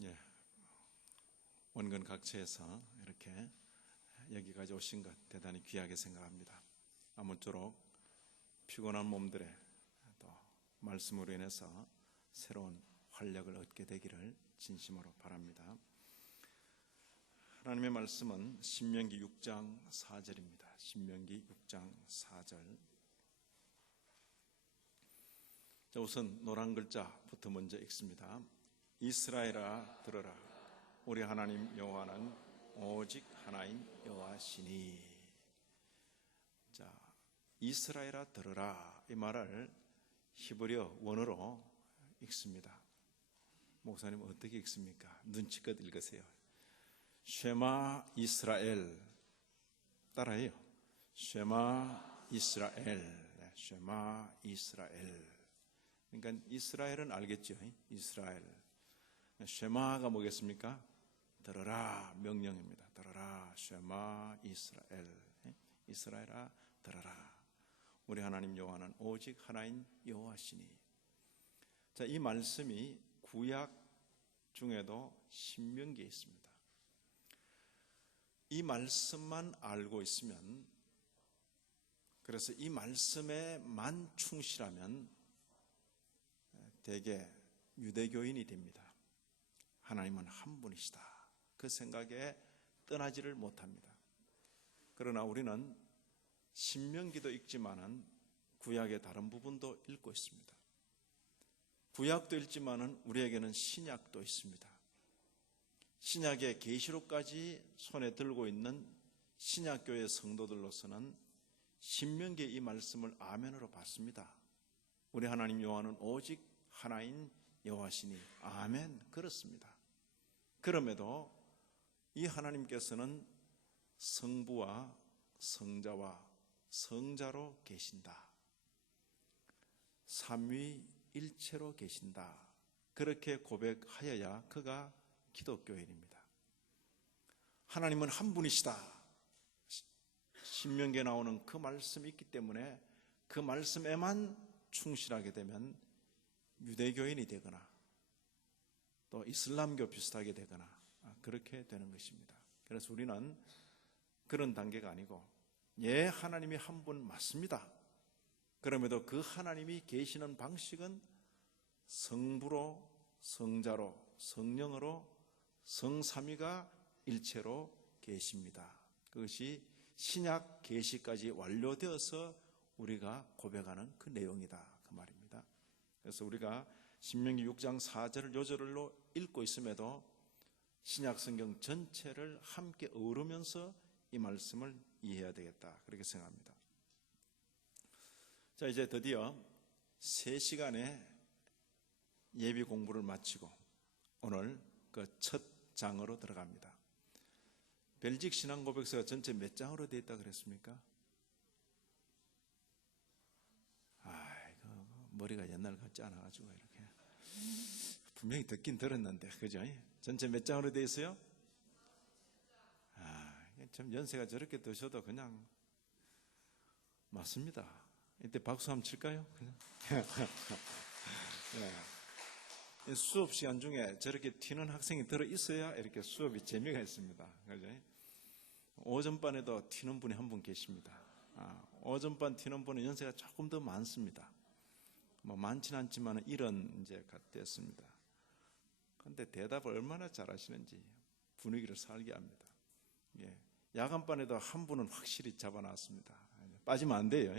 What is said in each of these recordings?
예, 원근 각처에서 이렇게 여기까지 오신 것 대단히 귀하게 생각합니다. 아무쪼록 피곤한 몸들의 또 말씀으로 인해서 새로운 활력을 얻게 되기를 진심으로 바랍니다. 하나님의 말씀은 신명기 6장 4절입니다. 신명기 6장 4절. 자, 우선 노란 글자부터 먼저 읽습니다. 이스라엘아 들으라, 우리 하나님 여호와는 오직 하나인 여호와시니. 자, 이스라엘아 들으라, 이 말을 히브리어 원어로 읽습니다. 목사님 어떻게 읽습니까? 눈치껏 읽으세요. 쉐마 이스라엘, 따라해요. 쉐마 이스라엘, 쉐마 이스라엘. 그러니까 이스라엘은 알겠죠? 이스라엘. 쉐마가 뭐겠습니까? 들어라, 명령입니다. 들어라, 쉐마 이스라엘. 이스라엘아 들어라, 우리 하나님 여호와는 오직 하나인 여호와시니. 자, 이 말씀이 구약 중에도 신명기에 있습니다. 이 말씀만 알고 있으면, 그래서 이 말씀에만 충실하면 대개 유대교인이 됩니다. 하나님은 한 분이시다, 그 생각에 떠나지를 못합니다. 그러나 우리는 신명기도 읽지만은 구약의 다른 부분도 읽고 있습니다. 구약도 읽지만은 우리에게는 신약도 있습니다. 신약의 계시록까지 손에 들고 있는 신약교회 성도들로서는 신명기의 이 말씀을 아멘으로 받습니다. 우리 하나님 여호와는 오직 하나인 여호와시니. 아멘. 그렇습니다. 그럼에도 이 하나님께서는 성부와 성자와 성자로 계신다, 삼위일체로 계신다, 그렇게 고백하여야 그가 기독교인입니다. 하나님은 한 분이시다, 신명기에 나오는 그 말씀이 있기 때문에 그 말씀에만 충실하게 되면 유대교인이 되거나 또 이슬람교 비슷하게 되거나 그렇게 되는 것입니다. 그래서 우리는 그런 단계가 아니고, 예, 하나님이 한 분 맞습니다. 그럼에도 그 하나님이 계시는 방식은 성부로, 성자로, 성령으로, 성삼위가 일체로 계십니다. 그것이 신약 계시까지 완료되어서 우리가 고백하는 그 내용이다, 그 말입니다. 그래서 우리가 신명기 6장 4절을 요절로 읽고 있음에도 신약 성경 전체를 함께 어우르면서 이 말씀을 이해해야 되겠다, 그렇게 생각합니다. 자, 이제 드디어 3시간의 예비 공부를 마치고 오늘 그 첫 장으로 들어갑니다. 벨직 신앙 고백서가 전체 몇 장으로 되어 있다고 그랬습니까? 머리가 옛날 같지 않아가지고 이렇게 분명히 듣긴 들었는데, 그죠? 전체 몇 장으로 되어 있어요? 참 연세가 저렇게 드셔도 그냥 맞습니다. 이때 박수 한번 칠까요? 네. 수업 시간 중에 저렇게 튀는 학생이 들어 있어야 이렇게 수업이 재미가 있습니다. 그죠? 오전반에도 튀는 분이 한 분 계십니다. 오전반 튀는 분은 연세가 조금 더 많습니다. 뭐 많지는 않지만 일은 이제 됐습니다. 그런데 대답을 얼마나 잘하시는지 분위기를 살게 합니다. 예. 야간반에도 한 분은 확실히 잡아놨습니다. 빠지면 안 돼요.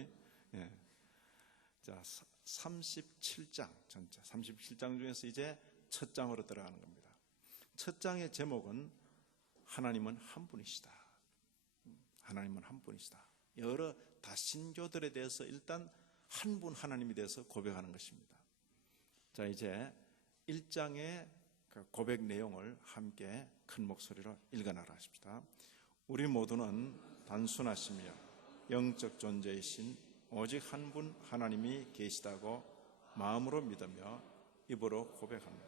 예. 자, 37장 전체 37장 중에서 이제 첫 장으로 들어가는 겁니다. 첫 장의 제목은 하나님은 한 분이시다. 하나님은 한 분이시다. 여러 다신교들에 대해서 일단 한 분 하나님에 대해서 고백하는 것입니다. 자, 이제 1장의 고백 내용을 함께 큰 목소리로 읽어나라 하십시다. 우리 모두는 단순하시며 영적 존재이신 오직 한 분 하나님이 계시다고 마음으로 믿으며 입으로 고백합니다.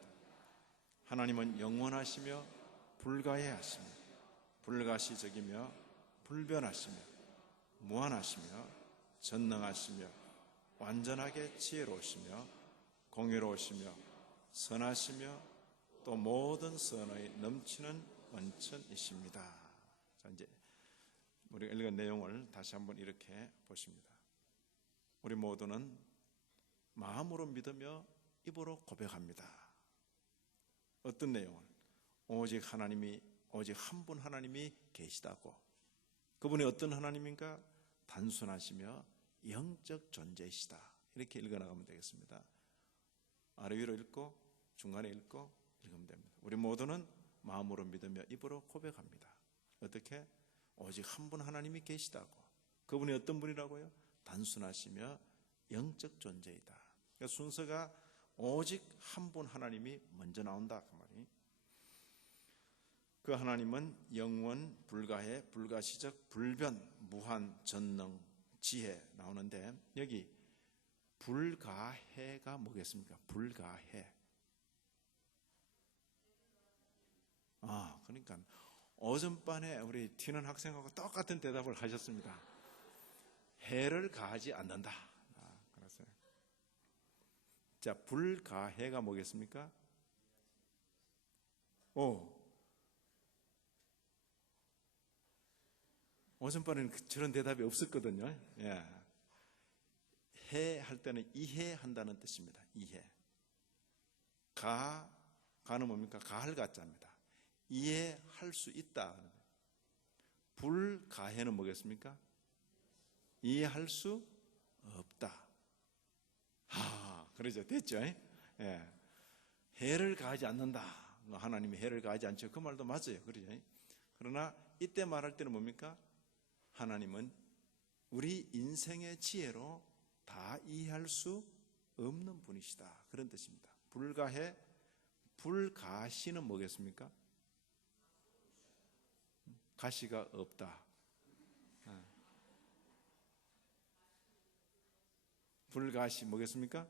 하나님은 영원하시며 불가해하시며 불가시적이며 불변하시며 무한하시며 전능하시며 완전하게 지혜로우시며 공의로우시며 선하시며 또 모든 선의 넘치는 원천이십니다. 자, 이제 우리가 읽은 내용을 다시 한번 이렇게 보십니다. 우리 모두는 마음으로 믿으며 입으로 고백합니다. 어떤 내용을? 오직 한 분 하나님이 계시다고. 그분이 어떤 하나님인가? 단순하시며 영적 존재이시다. 이렇게 읽어나가면 되겠습니다. 아래 위로 읽고 중간에 읽고 읽으면 됩니다. 우리 모두는 마음으로 믿으며 입으로 고백합니다. 어떻게? 오직 한 분 하나님이 계시다고. 그분이 어떤 분이라고요? 단순하시며 영적 존재이다. 그러니까 순서가 오직 한 분 하나님이 먼저 나온다 그 말이. 그 하나님은 영원, 불가해, 불가시적, 불변, 무한, 전능, 지혜 나오는데 여기 불가해가 뭐겠습니까? 불가해. 그러니까 오전반에 우리 튀는 학생하고 똑같은 대답을 하셨습니다. 해를 가하지 않는다. 그랬어요. 자, 불가해가 뭐겠습니까? 오전반에는 저런 대답이 없었거든요. 예. 해 할 때는 이해한다는 뜻입니다. 이해. 가는 뭡니까? 가할 가자입니다. 이해할 수 있다. 불가해는 뭐겠습니까? 이해할 수 없다. 그러죠. 됐죠? 예. 해를 가하지 않는다. 하나님이 해를 가하지 않죠. 그 말도 맞아요. 그러죠? 그러나 이때 말할 때는 뭡니까? 하나님은 우리 인생의 지혜로 다 이해할 수 없는 분이시다. 그런 뜻입니다. 불가해, 불가시는 뭐겠습니까? 가시가 없다. 불가시 뭐겠습니까?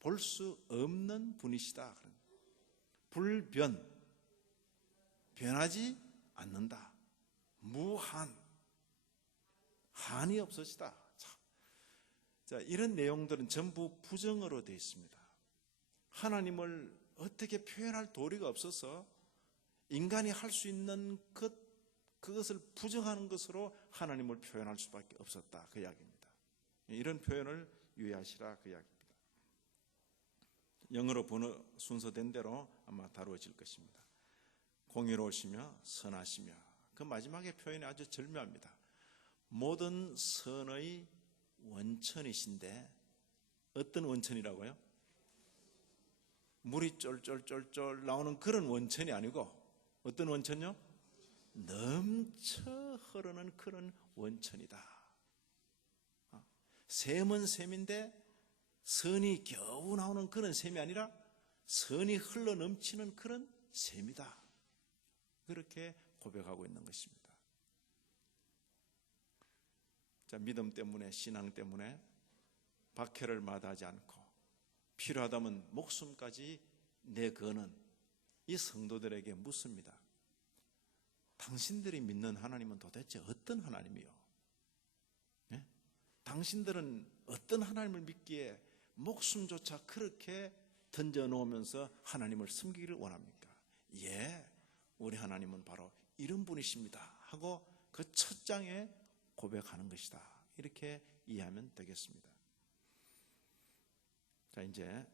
볼 수 없는 분이시다. 불변, 변하지 않는다. 무한, 한이 없으시다. 자, 이런 내용들은 전부 부정어로 되어 있습니다. 하나님을 어떻게 표현할 도리가 없어서 인간이 할 수 있는 그것을 부정하는 것으로 하나님을 표현할 수밖에 없었다. 그 이야기입니다. 이런 표현을 유의하시라 그 이야기입니다. 영어로 번호 순서된 대로 아마 다루어질 것입니다. 공의로우시며 선하시며, 그 마지막에 표현이 아주 절묘합니다. 모든 선의 원천이신데, 어떤 원천이라고요? 물이 쫄쫄쫄쫄 나오는 그런 원천이 아니고 어떤 원천요? 넘쳐 흐르는 그런 원천이다. 샘은 샘인데 선이 겨우 나오는 그런 샘이 아니라 선이 흘러 넘치는 그런 샘이다. 그렇게 고백하고 있는 것입니다. 자, 믿음 때문에, 신앙 때문에 박해를 마다하지 않고 필요하다면 목숨까지 내거는 이 성도들에게 묻습니다. 당신들이 믿는 하나님은 도대체 어떤 하나님이요? 네? 당신들은 어떤 하나님을 믿기에 목숨조차 그렇게 던져놓으면서 하나님을 섬기기를 원합니까? 예, 우리 하나님은 바로 이런 분이십니다 하고 그 첫 장에 고백하는 것이다. 이렇게 이해하면 되겠습니다. 자, 이제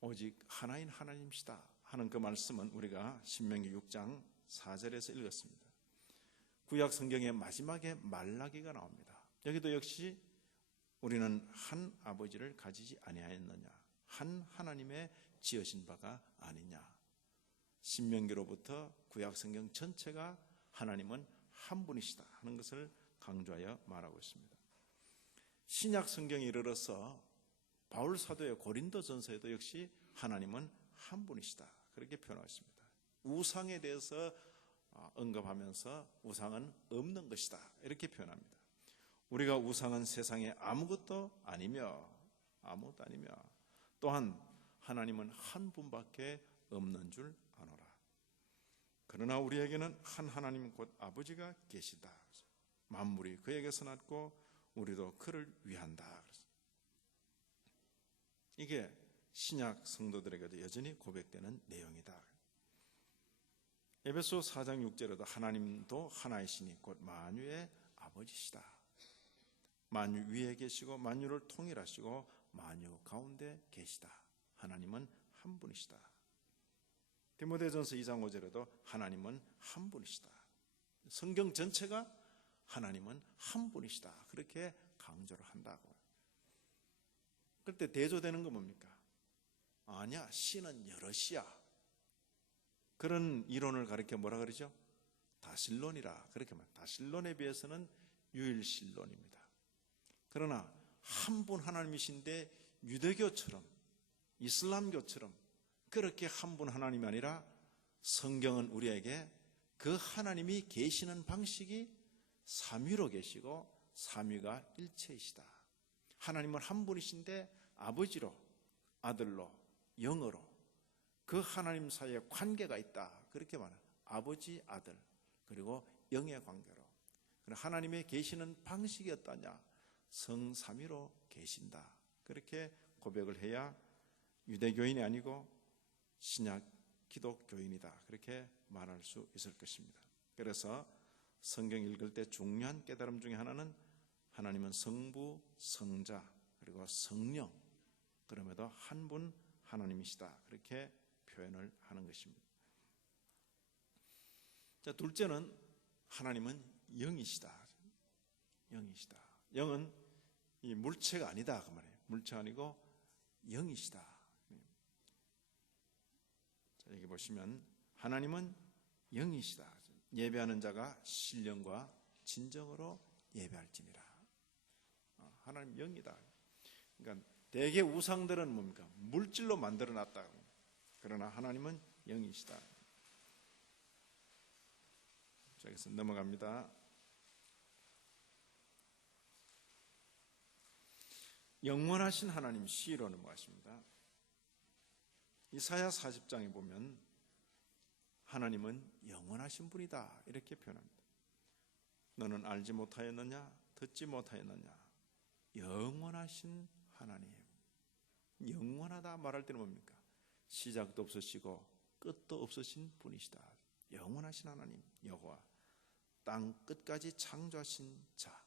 오직 하나인 하나님이시다 하는 그 말씀은 우리가 신명기 6장 4절에서 읽었습니다. 구약 성경의 마지막에 말라기가 나옵니다. 여기도 역시 우리는 한 아버지를 가지지 아니하였느냐, 한 하나님의 지으신 바가 아니냐. 신명기로부터 구약 성경 전체가 하나님은 한 분이시다 하는 것을 강조하여 말하고 있습니다. 신약 성경에 이르러서 바울 사도의 고린도전서에도 역시 하나님은 한 분이시다 그렇게 표현하고 있습니다. 우상에 대해서 언급하면서 우상은 없는 것이다 이렇게 표현합니다. 우리가 우상은 세상에 아무것도 아니며 또한 하나님은 한 분밖에 없는 줄 아노라. 그러나 우리에게는 한 하나님 곧 아버지가 계시다. 만물이 그에게서 났고 우리도 그를 위한다. 이게 신약 성도들에게도 여전히 고백되는 내용이다. 에베소 4장 6절에도 하나님도 하나이시니 곧 만유의 아버지시다. 만유 위에 계시고 만유를 통일하시고 만유 가운데 계시다. 하나님은 한 분이시다. 디모데전서 2장 5절에도 하나님은 한 분이시다. 성경 전체가 하나님은 한 분이시다. 그렇게 강조를 한다고. 그때 대조되는 건 뭡니까? 아니야, 신은 여럿이야. 그런 이론을 가리켜 뭐라 그러죠? 다신론이라 그렇게 말합니다. 다신론에 비해서는 유일신론입니다. 그러나 한 분 하나님이신데 유대교처럼 이슬람교처럼 그렇게 한 분 하나님이 아니라 성경은 우리에게 그 하나님이 계시는 방식이 삼위로 계시고 삼위가 일체이시다. 하나님은 한 분이신데 아버지로, 아들로, 영으로 그 하나님 사이에 관계가 있다. 그렇게 말해요. 아버지, 아들, 그리고 영의 관계로. 하나님의 계시는 방식이 어떠냐? 성삼위로 계신다. 그렇게 고백을 해야 유대교인이 아니고 신약 기독교인이다. 그렇게 말할 수 있을 것입니다. 그래서 성경 읽을 때 중요한 깨달음 중에 하나는 하나님은 성부, 성자, 그리고 성령, 그럼에도 한 분 하나님이시다. 그렇게 표현을 하는 것입니다. 자, 둘째는 하나님은 영이시다. 영이시다. 영은 이 물체가 아니다. 그 말이에요. 물체가 아니고 영이시다. 자, 여기 보시면 하나님은 영이시다. 예배하는 자가 신령과 진정으로 예배할지니라. 하나님 영이다. 그러니까 대개 우상들은 뭡니까? 물질로 만들어놨다. 그러나 하나님은 영이시다. 자, 여기서 넘어갑니다. 영원하신 하나님 시로 넘어가십니다. 이사야 40장에 보면 하나님은 영원하신 분이다 이렇게 표현합니다. 너는 알지 못하였느냐? 듣지 못하였느냐? 영원하신 하나님. 영원하다 말할 때는 뭡니까? 시작도 없으시고 끝도 없으신 분이시다. 영원하신 하나님 여호와, 땅 끝까지 창조하신 자,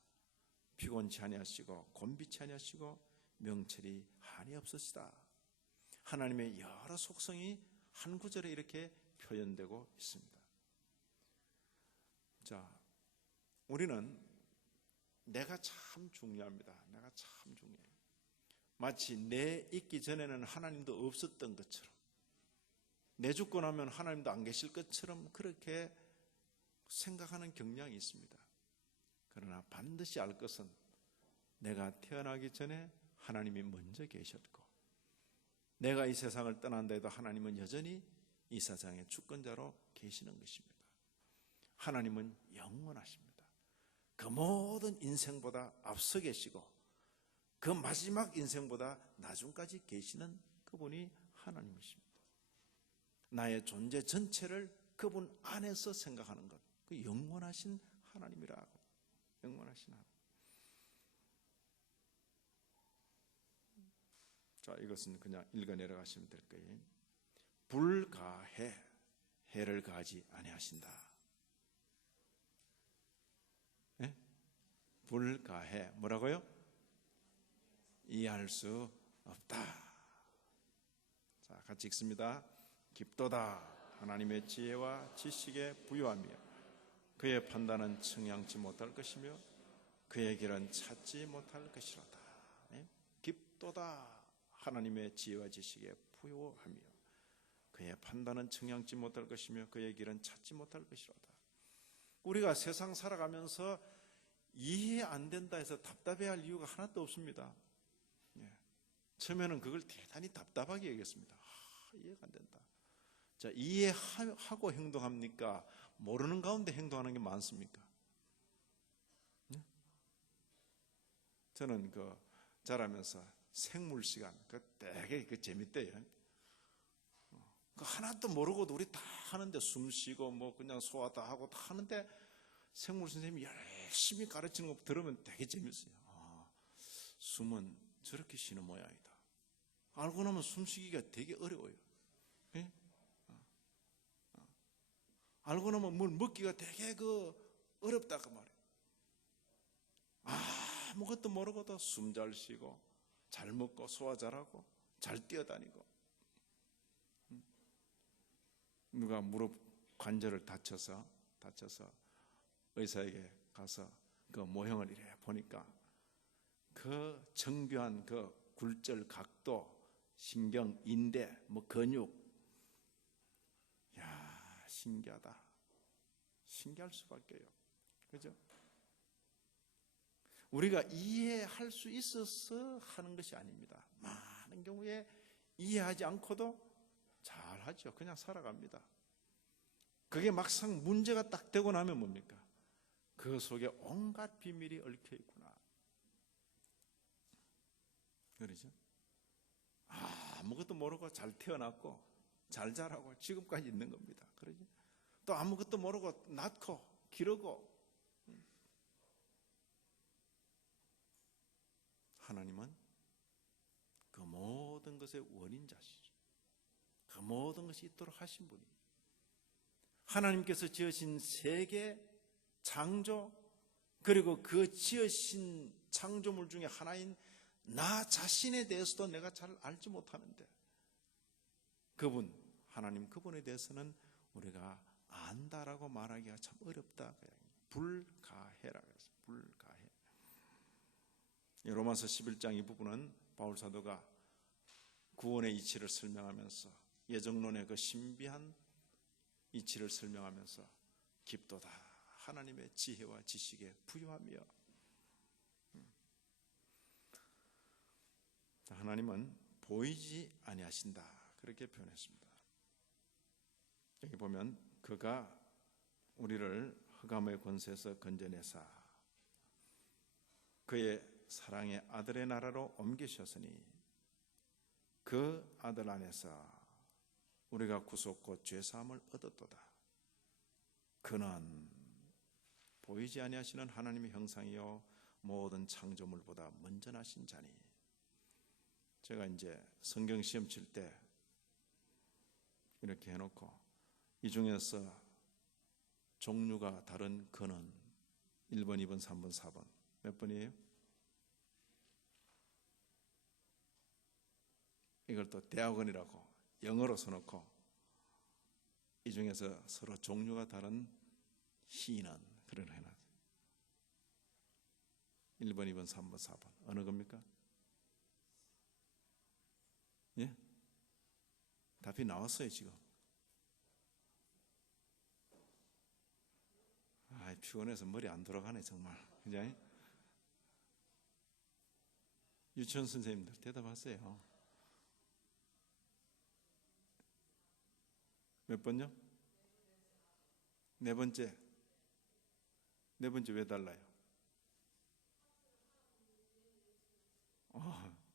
피곤치 아니하시고 곤비치 아니하시고 명철이 한이 없으시다. 하나님의 여러 속성이 한 구절에 이렇게 표현되고 있습니다. 자, 우리는 내가 참 중요합니다. 내가 참 중요해요. 마치 내 있기 전에는 하나님도 없었던 것처럼, 내 죽고 나면 하나님도 안 계실 것처럼 그렇게 생각하는 경향이 있습니다. 그러나 반드시 알 것은 내가 태어나기 전에 하나님이 먼저 계셨고, 내가 이 세상을 떠난다해도 하나님은 여전히 이 세상의 주권자로 계시는 것입니다. 하나님은 영원하십니다. 그 모든 인생보다 앞서 계시고 그 마지막 인생보다 나중까지 계시는 그분이 하나님이십니다. 나의 존재 전체를 그분 안에서 생각하는 것, 그 영원하신 하나님이라고. 영원하신 하나님. 자, 이것은 그냥 읽어 내려가시면 될 거예요. 불가해, 해를 가하지 아니하신다. 네? 불가해, 뭐라고요? 이해할 수 없다. 자, 같이 읽습니다. 깊도다. 하나님의 지혜와 지식에 부유하며 그의 판단은 청량치 못할 것이며 그의 길은 찾지 못할 것이로다. 네? 깊도다. 하나님의 지혜와 지식에 부유하며 그의 판단은 청량치 못할 것이며 그의 길은 찾지 못할 것이로다. 우리가 세상 살아가면서 이해 안 된다 해서 답답해할 이유가 하나도 없습니다. 예. 처음에는 그걸 대단히 답답하게 여겼습니다. 이해가 안 된다. 자, 이해하고 행동합니까? 모르는 가운데 행동하는 게 많습니까? 예? 저는 자라면서 생물 시간, 되게 재밌대요. 그 하나도 모르고도 우리 다 하는데, 숨 쉬고 뭐 그냥 소화 다 하고 다 하는데 생물 선생님이 열심히 가르치는 거 들으면 되게 재밌어요. 숨은 저렇게 쉬는 모양이다. 알고 나면 숨쉬기가 되게 어려워요. 예? 알고 나면 뭘 먹기가 되게 어렵다 그 말이에요. 아무것도 모르고도 숨 잘 쉬고 잘 먹고 소화 잘하고 잘 뛰어다니고, 누가 무릎 관절을 다쳐서 의사에게 가서 그 모형을 이래 보니까 그 정교한 그 굴절 각도, 신경, 인대, 근육, 야, 신기하다. 신기할 수밖에요. 그죠? 우리가 이해할 수 있어서 하는 것이 아닙니다. 많은 경우에 이해하지 않고도 잘하죠. 그냥 살아갑니다. 그게 막상 문제가 딱 되고 나면 뭡니까? 그 속에 온갖 비밀이 얽혀 있구나. 그러죠? 아무것도 모르고 잘 태어났고 잘 자라고 지금까지 있는 겁니다. 그러죠? 또 아무것도 모르고 낳고 기르고, 하나님은 그 모든 것의 원인자시죠. 그 모든 것이 있도록 하신 분이에요. 하나님께서 지으신 세계 창조, 그리고 그 지으신 창조물 중에 하나인 나 자신에 대해서도 내가 잘 알지 못하는데, 그분, 하나님 그분에 대해서는 우리가 안다라고 말하기가 참 어렵다. 불가해라 그랬어요. 불가해. 로마서 11장 이 부분은 바울 사도가 구원의 이치를 설명하면서, 예정론의 그 신비한 이치를 설명하면서 깊도다 하나님의 지혜와 지식에 부유하며, 하나님은 보이지 아니하신다 그렇게 표현했습니다. 여기 보면 그가 우리를 흑암의 권세에서 건져내사 그의 사랑의 아들의 나라로 옮기셨으니 그 아들 안에서 우리가 구속과 죄사함을 얻었도다. 그는 보이지 아니하시는 하나님의 형상이요 모든 창조물보다 먼저 나신 자니. 제가 이제 성경 시험 칠 때 이렇게 해놓고, 이 중에서 종류가 다른 그는 1번, 2번, 3번, 4번 몇 번이에요? 이걸 또 대학원이라고 영어로 써놓고, 이 중에서 서로 종류가 다른 희는 그런 거 해놨어요. 1번, 2번, 3번, 4번 어느 겁니까? 예? 답이 나왔어요 지금. 피곤해서 머리 안 돌아가네 정말. 그죠? 유치원 선생님들 대답하세요. 몇 번요? 네 번째. 네 번째 왜 달라요?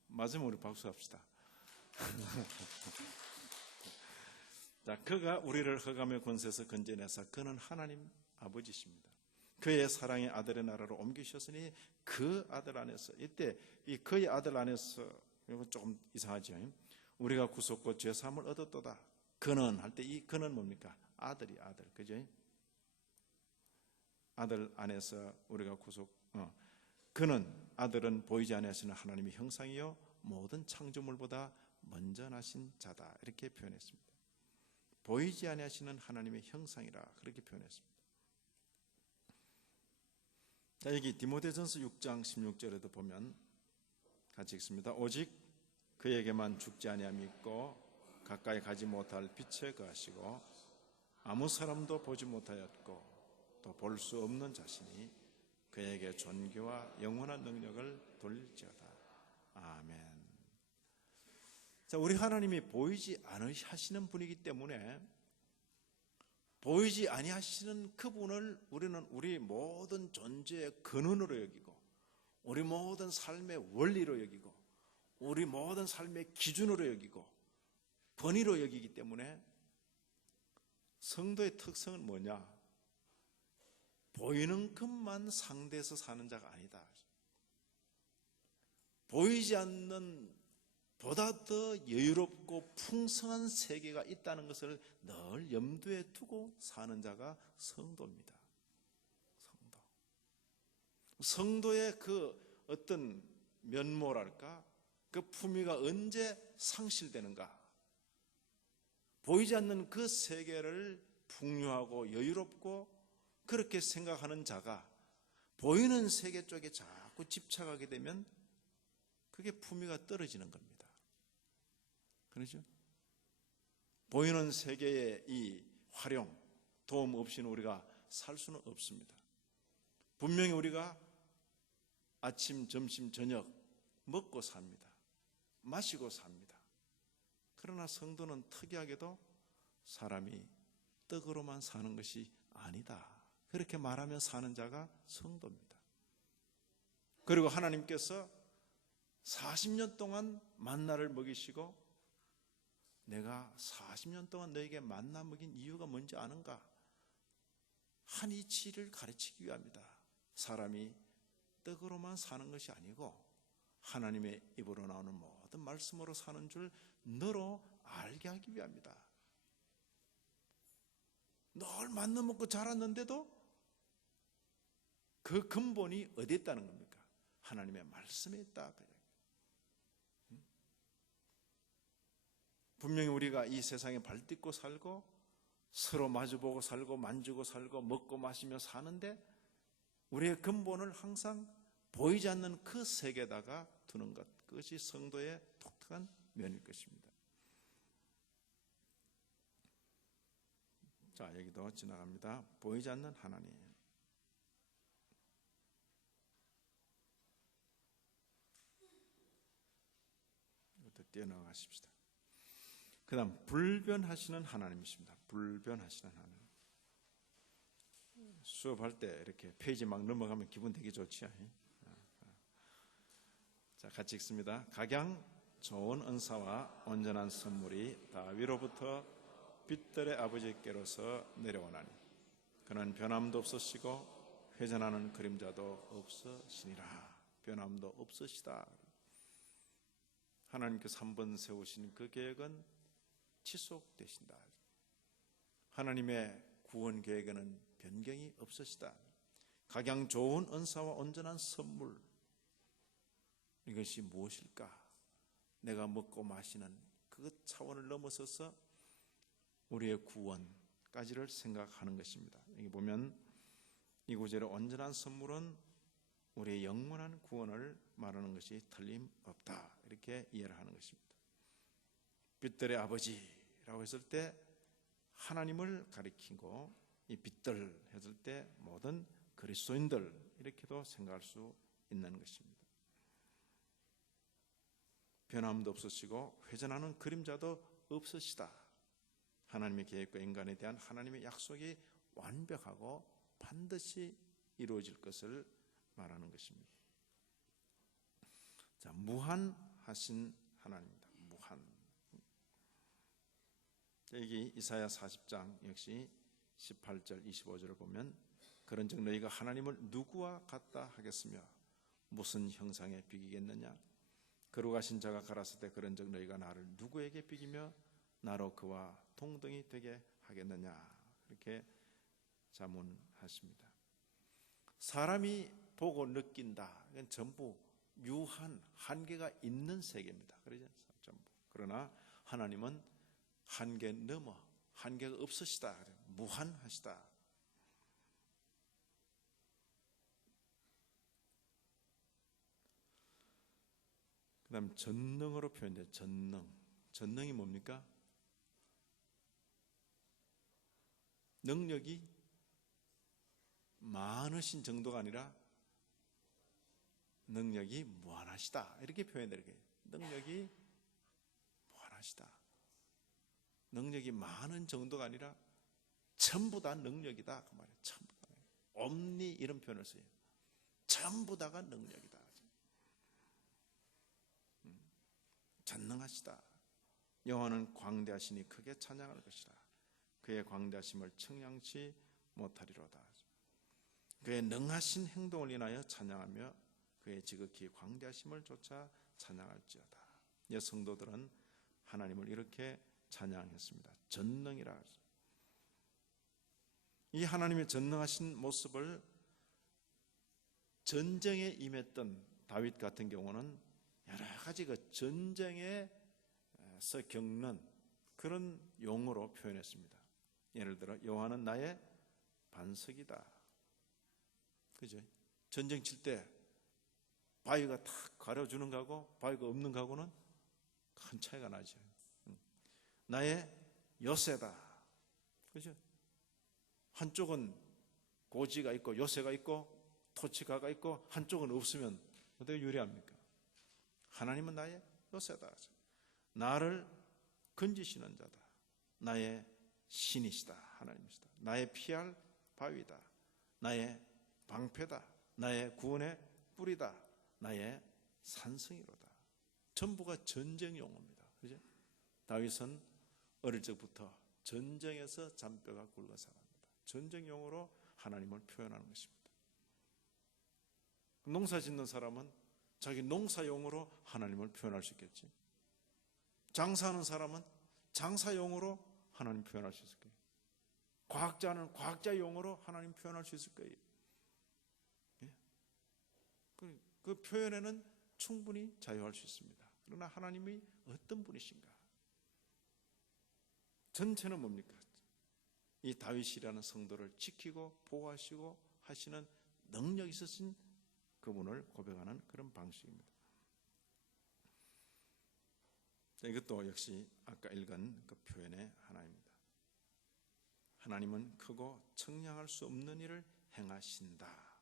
맞으면 우리 박수합시다. 자, 그가 우리를 흑암의 권세에서 건져내사 그는 하나님 아버지십니다. 그의 사랑의 아들의 나라로 옮기셨으니 그 아들 안에서, 이때 이 그의 아들 안에서, 이거 조금 이상하죠. 우리가 구속과 죄사함을 얻었도다. 그는 할 때 이 그는 뭡니까? 아들, 그죠? 아들 안에서 우리가 그는, 아들은 보이지 아니하시는 하나님의 형상이요 모든 창조물보다 먼저 나신 자다 이렇게 표현했습니다. 보이지 아니하시는 하나님의 형상이라 그렇게 표현했습니다. 자, 여기 디모데전서 6장 16절에도 보면 같이 읽습니다. 오직 그에게만 죽지 아니함이 있고 가까이 가지 못할 빛에 거하시고 아무 사람도 보지 못하였고 또 볼 수 없는 자신이 그에게 존귀와 영원한 능력을 돌릴지어다. 아멘. 자, 우리 하나님이 보이지 아니하시는 분이기 때문에 보이지 아니하시는 그분을 우리는 우리 모든 존재의 근원으로 여기고, 우리 모든 삶의 원리로 여기고, 우리 모든 삶의 기준으로 여기고 권위로 여기기 때문에 성도의 특성은 뭐냐? 보이는 것만 상대해서 사는 자가 아니다. 보이지 보다 더 여유롭고 풍성한 세계가 있다는 것을 늘 염두에 두고 사는 자가 성도입니다. 성도. 성도의 그 어떤 면모랄까? 그 품위가 언제 상실되는가? 보이지 않는 그 세계를 풍요하고 여유롭고 그렇게 생각하는 자가 보이는 세계 쪽에 자꾸 집착하게 되면 그게 품위가 떨어지는 겁니다. 그렇죠? 보이는 세계의 이 활용, 도움 없이는 우리가 살 수는 없습니다. 분명히 우리가 아침, 점심, 저녁 먹고 삽니다. 마시고 삽니다. 그러나 성도는 특이하게도 사람이 떡으로만 사는 것이 아니다. 그렇게 말하며 사는 자가 성도입니다. 그리고 하나님께서 40년 동안 만나를 먹이시고 내가 40년 동안 너에게 만나 먹인 이유가 뭔지 아는가? 한 이치를 가르치기 위함이다. 사람이 떡으로만 사는 것이 아니고 하나님의 입으로 나오는 모든 말씀으로 사는 줄 너로 알게 하기 위함이다. 늘 만나 먹고 자랐는데도 그 근본이 어디에 있다는 겁니까? 하나님의 말씀에 있다. 분명히 우리가 이 세상에 발딛고 살고 서로 마주보고 살고 만지고 살고 먹고 마시며 사는데 우리의 근본을 항상 보이지 않는 그 세계에다가 두는 것, 그것이 성도의 독특한 면일 것입니다. 자, 여기도 지나갑니다. 보이지 않는 하나님. 이것도 떼어나가십시다. 그 다음 불변하시는 하나님이십니다. 불변하시는 하나님. 수업할 때 이렇게 페이지 막 넘어가면 기분 되게 좋지요. 자, 같이 읽습니다. 각양 좋은 은사와 온전한 선물이 다 위로부터 빛들의 아버지께로서 내려오나니 그는 변함도 없으시고 회전하는 그림자도 없으시니라. 변함도 없으시다. 하나님께서 한 번 세우신 그 계획은 지속되신다. 하나님의 구원 계획에는 변경이 없으시다. 각양 좋은 은사와 온전한 선물, 이것이 무엇일까? 내가 먹고 마시는 그 차원을 넘어서서 우리의 구원까지를 생각하는 것입니다. 여기 보면 이 구절의 온전한 선물은 우리의 영원한 구원을 말하는 것이 틀림없다. 이렇게 이해를 하는 것입니다. 빛들의 아버지라고 했을 때 하나님을 가리키고 이 빛들 했을 때 모든 그리스도인들 이렇게도 생각할 수 있는 것입니다. 변함도 없으시고 회전하는 그림자도 없으시다. 하나님의 계획과 인간에 대한 하나님의 약속이 완벽하고 반드시 이루어질 것을 말하는 것입니다. 자, 무한하신 하나님입니다. 무한. 여기 이사야 40장 역시 18절 25절을 보면 그런즉 너희가 하나님을 누구와 같다 하겠으며 무슨 형상에 비기겠느냐? 거룩하신 자가 가라사대 그런즉 너희가 나를 누구에게 비기며 나로 그와 동등이 되게 하겠느냐? 이렇게 자문하십니다. 사람이 보고 느낀다. 이건 전부 유한, 한계가 있는 세계입니다. 그러죠? 전부. 그러나 하나님은 한계 넘어, 한계가 없으시다. 무한하시다. 그 다음 전능으로 표현돼요. 전능. 전능이 뭡니까? 능력이 많으신 정도가 아니라 능력이 무한하시다. 이렇게 표현되는 거예요. 능력이 무한하시다. 능력이 많은 정도가 아니라 전부 다 능력이다. 그 말이에요. 전부 다. 옴니 이런 표현을 써요. 전부 다가 능력이다. 전능하시다. 여호와는 광대하시니 크게 찬양할 것이라. 그의 광대하심을 청량치 못하리로다. 그의 능하신 행동을 인하여 찬양하며 그의 지극히 광대하심을 쫓아 찬양할지어다. 성도들은 하나님을 이렇게 찬양했습니다. 전능이라. 이 하나님의 전능하신 모습을 전쟁에 임했던 다윗 같은 경우는 여러 가지 그 전쟁에서 겪는 그런 용어로 표현했습니다. 예를 들어 여호와는 나의 반석이다. 그죠? 전쟁 칠 때 바위가 탁 가려주는 거하고 바위가 없는 거하고는 큰 차이가 나죠. 나의 요새다. 그죠? 한쪽은 고지가 있고 요새가 있고 토치가가 있고 한쪽은 없으면 어떻게 유리합니까? 하나님은 나의 요새다. 나를 건지시는 자다. 나의 신이시다. 하나님이시다. 나의 피할 바위다. 나의 방패다. 나의 구원의 뿌리다. 나의 산성이로다. 전부가 전쟁 용어입니다. 그죠? 다윗은 어릴 적부터 전쟁에서 잔뼈가 굵어 살았습니다. 전쟁 용어로 하나님을 표현하는 것입니다. 농사 짓는 사람은 자기 농사용으로 하나님을 표현할 수 있겠지. 장사하는 사람은 장사용으로 하나님 표현할 수 있을 거예요. 과학자는 과학자용으로 하나님 표현할 수 있을 거예요. 예? 그 표현에는 충분히 자유할 수 있습니다. 그러나 하나님이 어떤 분이신가? 전체는 뭡니까? 이 다윗이라는 성도를 지키고 보호하시고 하시는 능력이 있으신 그분을 고백하는 그런 방식입니다. 이것도 역시 아까 읽은 그 표현의 하나입니다. 하나님은 크고 청량할 수 없는 일을 행하신다.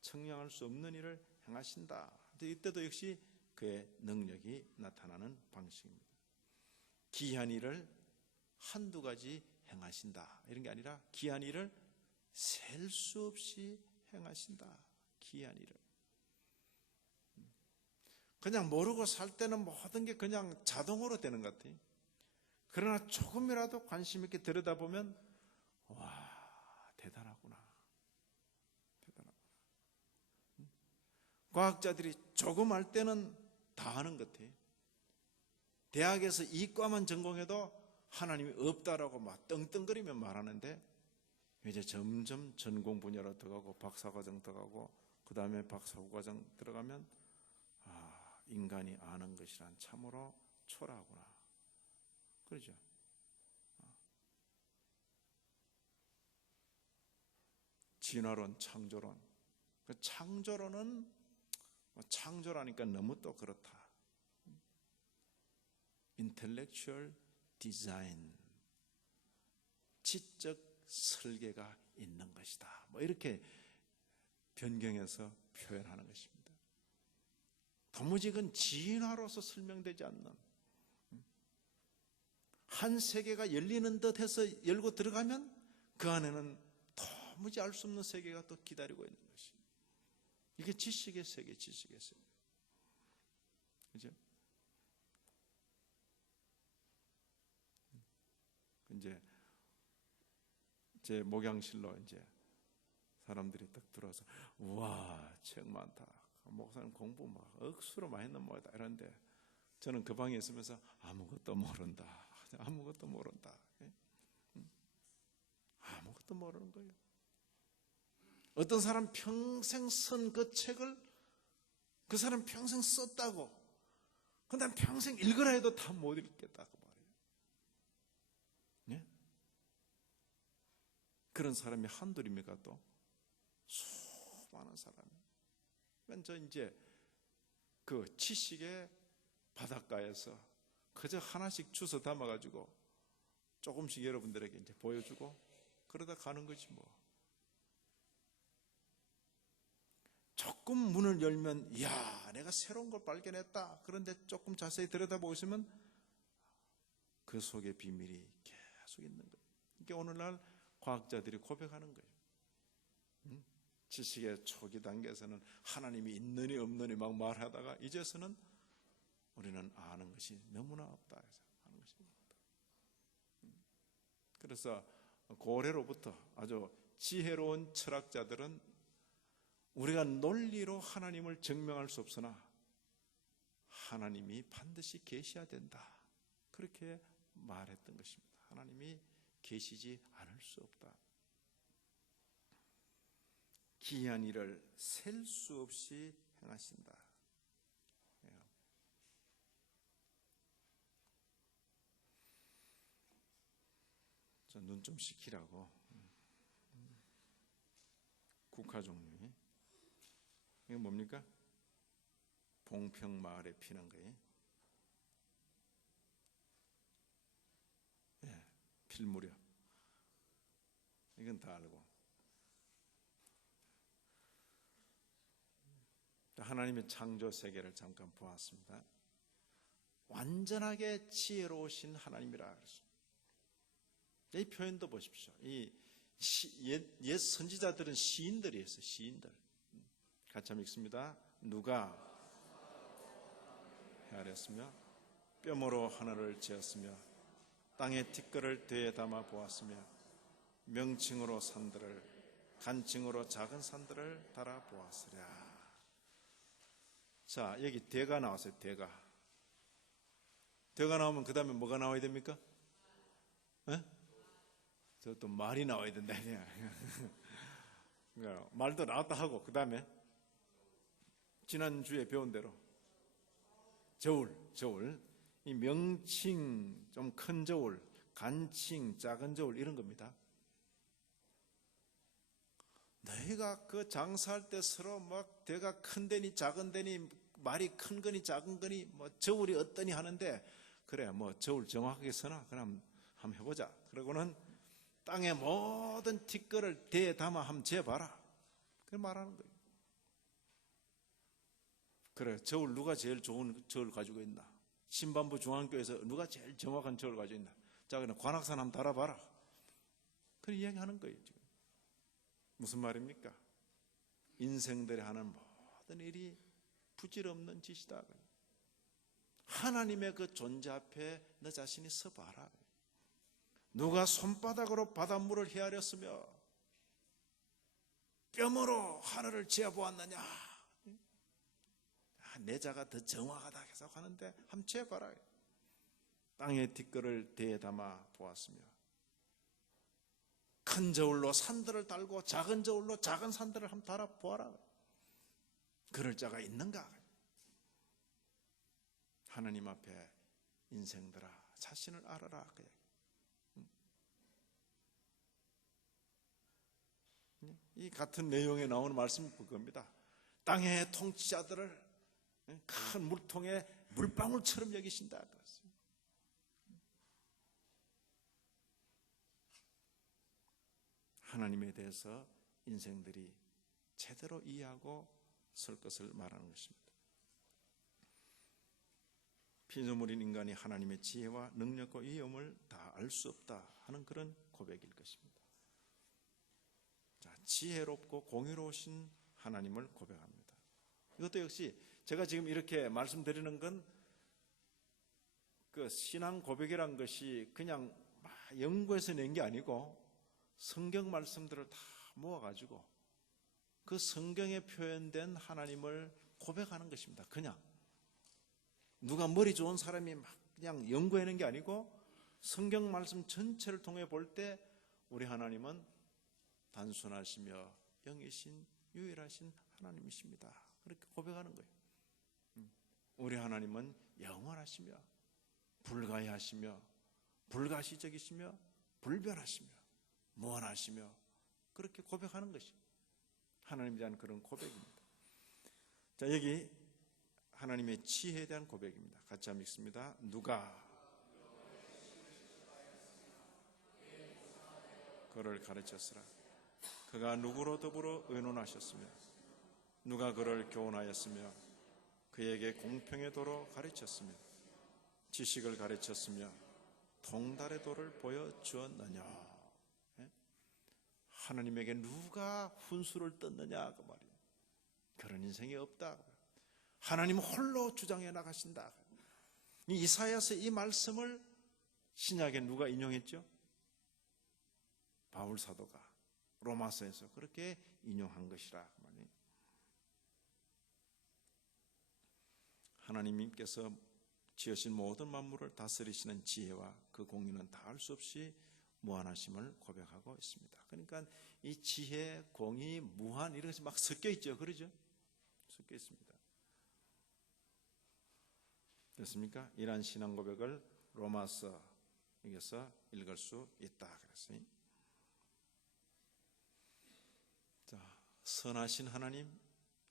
청량할 수 없는 일을 행하신다. 이때도 역시 그의 능력이 나타나는 방식입니다. 기이한 일을 한두 가지 행하신다. 이런 게 아니라 기이한 일을 셀 수 없이 행하신다. 기이한 일을. 그냥 모르고 살 때는 모든 게 그냥 자동으로 되는 것 같아요. 그러나 조금이라도 관심 있게 들여다보면 와, 대단하구나. 대단하구나. 과학자들이 조금 알 때는 다 아는 것 같아요. 대학에서 이과만 전공해도 하나님이 없다라고 막 떵떵거리며 말하는데 이제 점점 전공 분야로 들어가고 박사과정 들어가고 그 다음에 박사후과정 들어가면 인간이 아는 것이란 참으로 초라하구나. 그러죠? 진화론, 창조론. 그 창조론은 창조라니까 너무 또 그렇다. intellectual design, 지적 설계가 있는 것이다. 뭐 이렇게 변경해서 표현하는 것입니다. 도무지 그건 진화로서 설명되지 않는, 한 세계가 열리는 듯 해서 열고 들어가면 그 안에는 도무지 알 수 없는 세계가 또 기다리고 있는 것이. 이게 지식의 세계, 지식의 세계. 그죠? 이제 제 목양실로 이제 사람들이 딱 들어와서 우와, 책 많다. 목사님 공부 막 억수로 많이 했는 모양이다. 이런데 저는 그 방에 있으면서 아무것도 모른다. 아무것도 모른다. 아무것도 모르는 거예요. 어떤 사람 평생 쓴 그 책을 그 사람 평생 썼다고. 근데 난 평생 읽으라 해도 다 못 읽겠다고 말해요. 네? 그런 사람이 한둘입니까 또? 수많은 사람이. 저 이제 그 지식의 바닷가에서 그저 하나씩 주워 담아가지고 조금씩 여러분들에게 이제 보여주고 그러다 가는 거지 뭐. 조금 문을 열면 이야, 내가 새로운 걸 발견했다. 그런데 조금 자세히 들여다보시면 그 속에 비밀이 계속 있는 거예요. 이게 오늘날 과학자들이 고백하는 거예요. 지식의 초기 단계에서는 하나님이 있느니 없느니 막 말하다가 이제서는 우리는 아는 것이 너무나 없다 해서 아는 것이 없다. 그래서 고래로부터 아주 지혜로운 철학자들은 우리가 논리로 하나님을 증명할 수 없으나 하나님이 반드시 계셔야 된다. 그렇게 말했던 것입니다. 하나님이 계시지 않을 수 없다. 기이한 일을 셀 수 없이 행하신다. 저 눈 좀 식히라고. 국화 종류. 이게 뭡니까? 봉평마을에 피는 거예요. 예, 필 무렵. 이건 다 알고. 하나님의 창조 세계를 잠깐 보았습니다. 완전하게 지혜로우신 하나님이라 그랬습니다. 이 표현도 보십시오. 옛 선지자들은 시인들이었어요. 시인들. 같이 한번 읽습니다. 누가 헤아렸으며 뼈모로 하늘을 지었으며 땅의 티끌을 되에 담아 보았으며 명칭으로 산들을 간칭으로 작은 산들을 달아 보았으랴. 자, 여기 대가 나왔어요. 대가 나오면 그 다음에 뭐가 나와야 됩니까? 저 또 말이 나와야 된다. 그러니까 말도 나왔다 하고 그 다음에 지난주에 배운 대로 저울. 이 명칭, 좀 큰 저울, 간칭, 작은 저울 이런 겁니다. 너희가 그 장사할 때 서로 막 대가 큰 데니 작은 데니 말이 큰 거니 작은 거니 뭐 저울이 어떠니 하는데 그래 뭐 저울 정확하게 서나 그럼 한번 해보자. 그러고는 땅의 모든 티끌을 대에 담아 한번 재봐라. 그렇게 말하는 거예요. 그래 저울 누가 제일 좋은 저울 가지고 있나? 신반부 중앙교에서 누가 제일 정확한 저울 가지고 있나? 자 그럼 관악산 한번 달아봐라. 그런 이야기하는 거예요. 지금. 무슨 말입니까? 인생들이 하는 모든 일이 부질없는 짓이다. 하나님의 그 존재 앞에 너 자신이 서봐라. 누가 손바닥으로 바닷물을 헤아렸으며 뼘으로 하늘을 지어보았느냐? 내 자가 더 정확하다 계속 하는데 한번 재봐라. 땅의 티끌을 대에 담아 보았으며 큰 저울로 산들을 달고 작은 저울로 작은 산들을 한번 달아 보아라. 그럴 자가 있는가? 하나님 앞에 인생들아 자신을 알아라. 이 같은 내용에 나오는 말씀이 그겁니다. 땅의 통치자들을 큰 물통에 물방울처럼 여기신다. 하나님에 대해서 인생들이 제대로 이해하고 설 것을 말하는 것입니다. 피조물인 인간이 하나님의 지혜와 능력과 위엄을 다 알 수 없다 하는 그런 고백일 것입니다. 자, 지혜롭고 공의로우신 하나님을 고백합니다. 이것도 역시 제가 지금 이렇게 말씀드리는 건 그 신앙 고백이란 것이 그냥 막 연구해서 낸 게 아니고 성경 말씀들을 다 모아가지고 그 성경에 표현된 하나님을 고백하는 것입니다. 그냥 누가 머리 좋은 사람이 막 그냥 연구해낸 게 아니고 성경 말씀 전체를 통해 볼 때 우리 하나님은 단순하시며 영이신 유일하신 하나님이십니다. 그렇게 고백하는 거예요. 우리 하나님은 영원하시며 불가의하시며 불가시적이시며 불변하시며 무한하시며 그렇게 고백하는 것이 하나님에 대한 그런 고백입니다. 자, 여기 하나님의 지혜에 대한 고백입니다. 같이 한번 읽습니다. 누가 그를 가르쳤으라. 그가 누구로 더불어 의논하셨으며 누가 그를 교훈하였으며 그에게 공평의 도로 가르쳤으며 지식을 가르쳤으며 통달의 도를 보여주었느냐. 하나님에게 누가 훈수를 떴느냐 그 말이에요. 그런 인생이 없다. 하나님 홀로 주장해 나가신다. 이사야서 이 말씀을 신약에 누가 인용했죠? 바울 사도가 로마서에서 그렇게 인용한 것이라. 하나님께서 지으신 모든 만물을 다스리시는 지혜와 그 공의는 다할 수 없이 무한하심을 고백하고 있습니다. 그러니까 이 지혜, 공의, 무한 이런 것이 막 섞여 있죠. 그러죠? 섞여 있습니다. 됐습니까? 이러한 신앙 고백을 로마서 여기서 읽을 수 있다 그랬어요. 자, 선하신 하나님,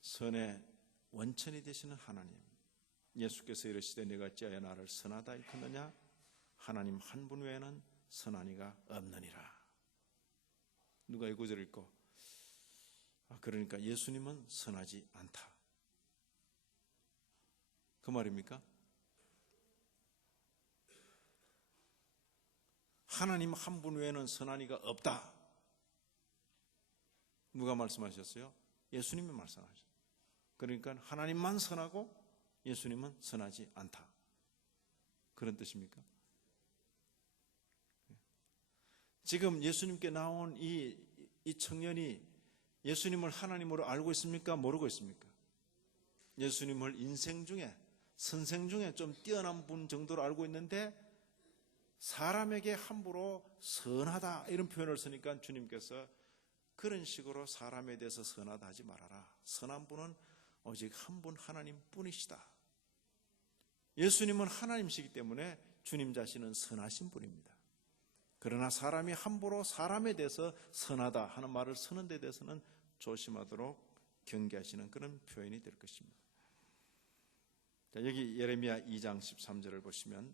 선의 원천이 되시는 하나님, 예수께서 이르시되 내가 어찌하여 나를 선하다 일컫느냐? 하나님 한 분 외에는 선한 이가 없느니라. 누가 이 구절을 읽고 그러니까 예수님은 선하지 않다, 그 말입니까? 하나님 한 분 외에는 선한 이가 없다. 누가 말씀하셨어요? 예수님이 말씀하셨어요. 그러니까 하나님만 선하고 예수님은 선하지 않다, 그런 뜻입니까? 지금 예수님께 나온 이 청년이 예수님을 하나님으로 알고 있습니까? 모르고 있습니까? 예수님을 인생 중에, 선생 중에 좀 뛰어난 분 정도로 알고 있는데 사람에게 함부로 선하다 이런 표현을 쓰니까 주님께서 그런 식으로 사람에 대해서 선하다 하지 말아라. 선한 분은 오직 한 분 하나님 뿐이시다. 예수님은 하나님이시기 때문에 주님 자신은 선하신 분입니다. 그러나 사람이 함부로 사람에 대해서 선하다 하는 말을 쓰는 데 대해서는 조심하도록 경계하시는 그런 표현이 될 것입니다. 자, 여기 예레미야 2장 13절을 보시면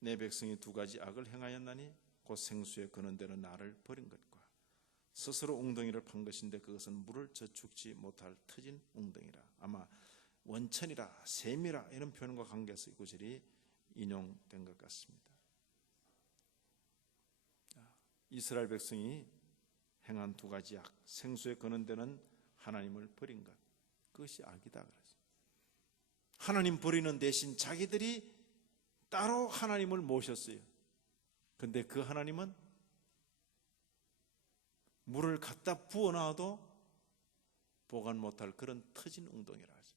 내 백성이 두 가지 악을 행하였나니 곧 생수에 거는 데는 나를 버린 것과 스스로 웅덩이를 판 것인데 그것은 물을 저축지 못할 터진 웅덩이라. 아마 원천이라 샘이라 이런 표현과 관계해서 이 구절이 인용된 것 같습니다. 이스라엘 백성이 행한 두 가지 악, 생수에 거는 데는 하나님을 버린 것, 그것이 악이다 그랬어요. 하나님 버리는 대신 자기들이 따로 하나님을 모셨어요. 그런데 그 하나님은 물을 갖다 부어놔도 보관 못할 그런 터진 웅덩이라 하죠.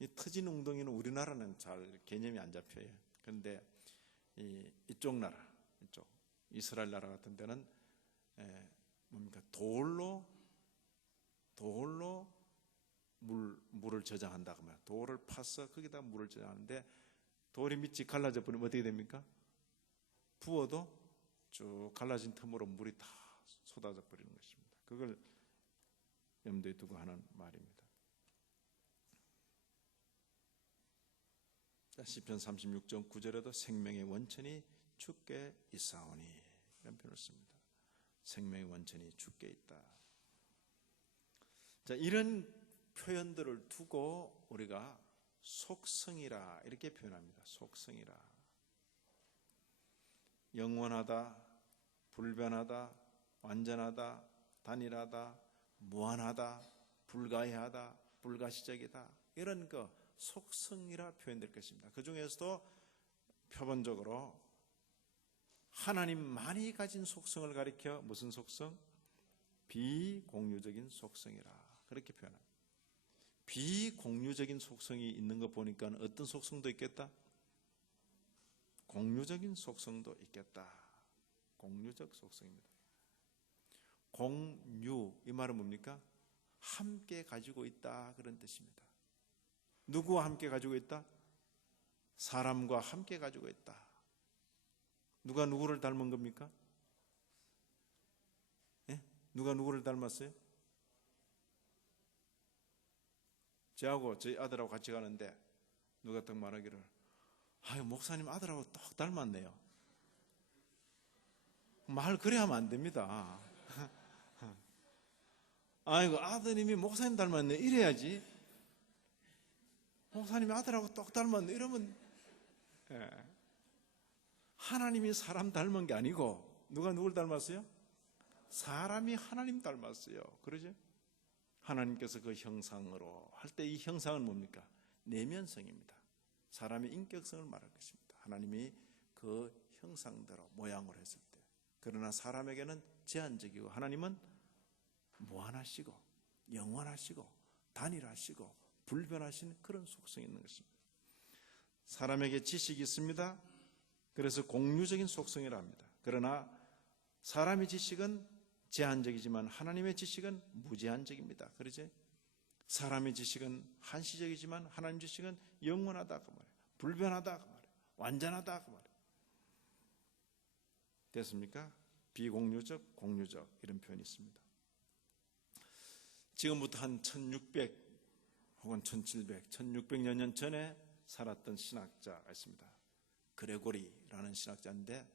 이 터진 웅덩이는 우리나라는 잘 개념이 안 잡혀요. 그런데 이쪽 나라, 이쪽 이스라엘 나라 같은 데는 뭡니까? 돌로 물을 저장한다 그러면 돌을 파서 거기다 물을 저장하는데 돌이 밑이 갈라져 버리면 어떻게 됩니까? 부어도 쭉 갈라진 틈으로 물이 다 쏟아져 버리는 것입니다. 그걸 염두에 두고 하는 말입니다. 시편 36장 9절에도 생명의 원천이 주께 있사오니 이런 표현을 씁니다. 생명의 원천이 주께 있다. 자, 이런 표현들을 두고 우리가 속성이라 이렇게 표현합니다. 속성이라. 영원하다, 불변하다, 완전하다, 단일하다, 무한하다, 불가해하다, 불가시적이다, 이런 그 속성이라 표현될 것입니다. 그 중에서도 표본적으로 하나님만이 가진 속성을 가리켜 무슨 속성? 비공유적인 속성이라 그렇게 표현합니다. 비공유적인 속성이 있는 거 보니까 어떤 속성도 있겠다? 공유적인 속성도 있겠다. 공유적 속성입니다. 공유, 이 말은 뭡니까? 함께 가지고 있다 그런 뜻입니다. 누구와 함께 가지고 있다? 사람과 함께 가지고 있다. 누가 누구를 닮은 겁니까? 예? 누가 누구를 닮았어요? 저하고 저희 아들하고 같이 가는데 누가 딱 말하기를 아유 목사님 아들하고 똑 닮았네요. 말 그래 하면 안 됩니다. 아이고 아드님이 목사님 닮았네 이래야지. 목사님이 아들하고 똑 닮았네 이러면 하나님이 사람 닮은 게 아니고 누가 누굴 닮았어요? 사람이 하나님 닮았어요. 그러죠? 하나님께서 그 형상으로 할 때 이 형상은 뭡니까? 내면성입니다. 사람의 인격성을 말할 것입니다. 하나님이 그 형상대로 모양으로 했을 때. 그러나 사람에게는 제한적이고 하나님은 무한하시고 영원하시고 단일하시고 불변하신 그런 속성이 있는 것입니다. 사람에게 지식이 있습니다. 그래서 공유적인 속성이라 합니다. 그러나 사람의 지식은 제한적이지만 하나님의 지식은 무제한적입니다. 그러지? 사람의 지식은 한시적이지만 하나님 지식은 영원하다 그 말이에요. 불변하다 그 말이에요. 완전하다 그 말이에요. 됐습니까? 비공유적, 공유적 이런 표현이 있습니다. 지금부터 한 1600 혹은 1700, 1600여 년 전에 살았던 신학자가 있습니다. 그레고리라는 신학자인데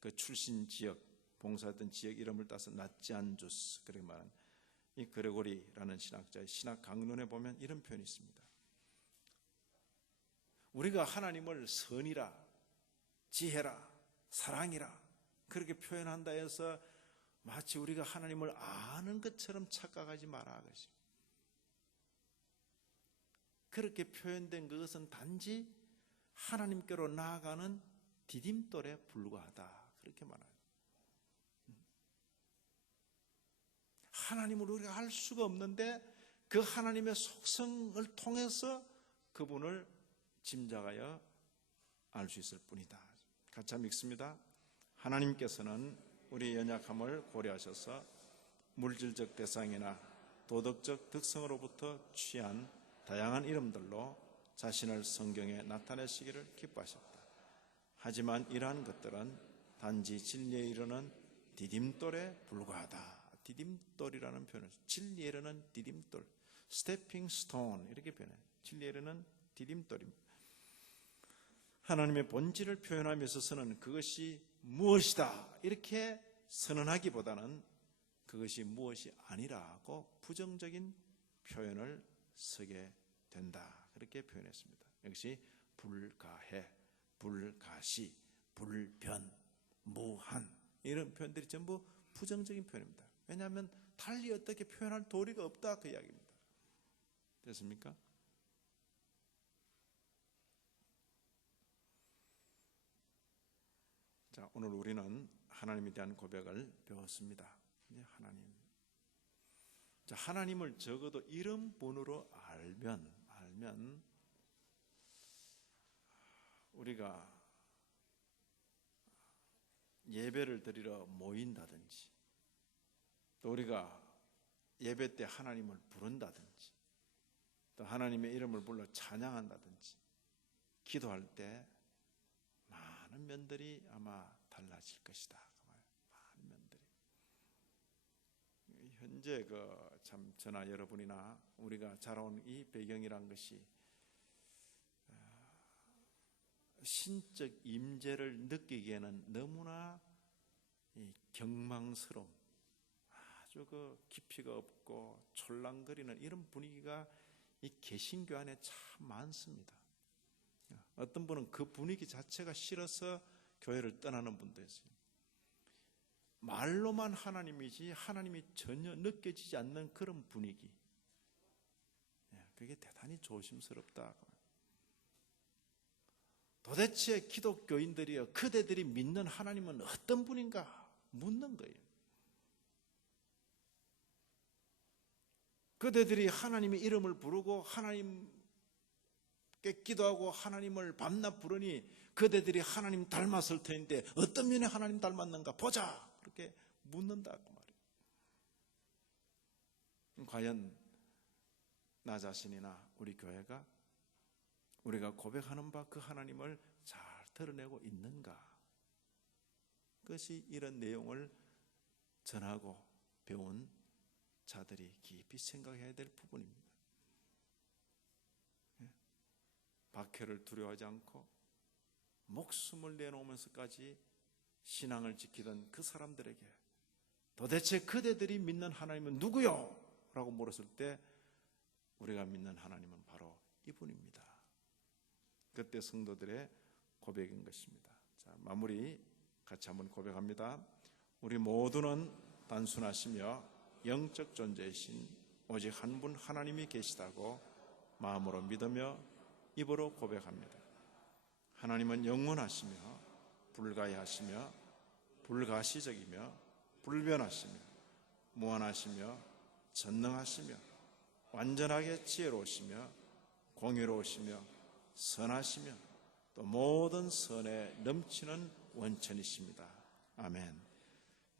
그 출신 지역, 봉사했던 지역 이름을 따서 나치안주스 그렇게 말한 이 그레고리라는 신학자의 신학 강론에 보면 이런 표현이 있습니다. 우리가 하나님을 선이라, 지혜라, 사랑이라 그렇게 표현한다 해서 마치 우리가 하나님을 아는 것처럼 착각하지 마라 그러죠. 그렇게 표현된 그것은 단지 하나님께로 나아가는 디딤돌에 불과하다 그렇게 말합니다. 하나님을 우리가 알 수가 없는데 그 하나님의 속성을 통해서 그분을 짐작하여 알 수 있을 뿐이다. 같이 한번 읽습니다. 하나님께서는 우리의 연약함을 고려하셔서 물질적 대상이나 도덕적 덕성으로부터 취한 다양한 이름들로 자신을 성경에 나타내시기를 기뻐하셨다. 하지만 이러한 것들은 단지 진리에 이르는 디딤돌에 불과하다. 디딤돌이라는 표현을 진리에 이르는 디딤돌, 스태핑 스톤 이렇게 표현해요. 진리에 이르는 디딤돌입니다. 하나님의 본질을 표현함에 있어서는 그것이 무엇이다 이렇게 선언하기보다는 그것이 무엇이 아니라고 부정적인 표현을 쓰게 된다 그렇게 표현했습니다. 역시 불가해, 불가시, 불변, 무한 이런 표현들이 전부 부정적인 표현입니다. 왜냐하면 달리 어떻게 표현할 도리가 없다 그 이야기입니다. 됐습니까? 자, 오늘 우리는 하나님에 대한 고백을 배웠습니다. 하나님. 자, 하나님을 적어도 이름 번호로 알면 우리가 예배를 드리러 모인다든지 또 우리가 예배 때 하나님을 부른다든지 또 하나님의 이름을 불러 찬양한다든지 기도할 때 많은 면들이 아마 달라질 것이다. 많은 면들이. 현재 참 저나 여러분이나 우리가 자라온 이 배경이란 것이 신적 임재를 느끼기에는 너무나 경망스러운 아주 깊이가 없고 촐랑거리는 이런 분위기가 이 개신교 안에 참 많습니다. 어떤 분은 그 분위기 자체가 싫어서 교회를 떠나는 분도 있어요. 말로만 하나님이지 하나님이 전혀 느껴지지 않는 그런 분위기. 그게 대단히 조심스럽다. 도대체 기독교인들이요, 그대들이 믿는 하나님은 어떤 분인가 묻는 거예요. 그대들이 하나님의 이름을 부르고 하나님께 기도하고 하나님을 밤낮 부르니 그대들이 하나님 닮았을 텐데 어떤 면에 하나님 닮았는가 보자 그렇게 묻는다 그 말이에요. 과연 나 자신이나 우리 교회가 우리가 고백하는 바 그 하나님을 잘 드러내고 있는가? 그것이 이런 내용을 전하고 배운 자들이 깊이 생각해야 될 부분입니다. 박해를 두려워하지 않고 목숨을 내놓으면서까지 신앙을 지키던 그 사람들에게 도대체 그대들이 믿는 하나님은 누구요? 라고 물었을 때 우리가 믿는 하나님은 바로 이분입니다. 그때 성도들의 고백인 것입니다. 자, 마무리 같이 한번 고백합니다. 우리 모두는 단순하시며 영적 존재이신 오직 한 분 하나님이 계시다고 마음으로 믿으며 입으로 고백합니다. 하나님은 영원하시며 불가해하시며 불가시적이며 불변하시며 무한하시며 전능하시며 완전하게 지혜로우시며 공의로우시며 선하시며 또 모든 선에 넘치는 원천이십니다. 아멘.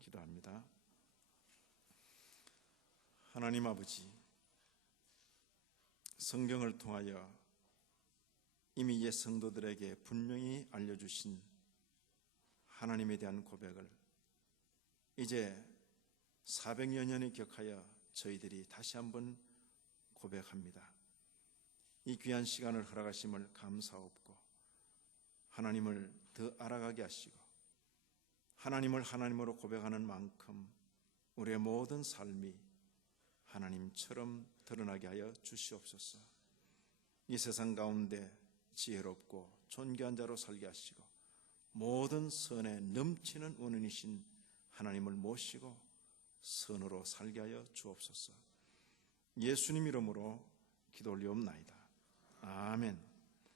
기도합니다. 하나님 아버지, 성경을 통하여 이미 옛 성도들에게 분명히 알려주신 하나님에 대한 고백을 이제 400여 년이 격하여 저희들이 다시 한번 고백합니다. 이 귀한 시간을 허락하심을 감사하옵고 하나님을 더 알아가게 하시고 하나님을 하나님으로 고백하는 만큼 우리의 모든 삶이 하나님처럼 드러나게 하여 주시옵소서. 이 세상 가운데 지혜롭고 존귀한 자로 살게 하시고 모든 선에 넘치는 원인이신 하나님을 모시고 선으로 살게 하여 주옵소서. 예수님 이름으로 기도 올리옵나이다. 아멘.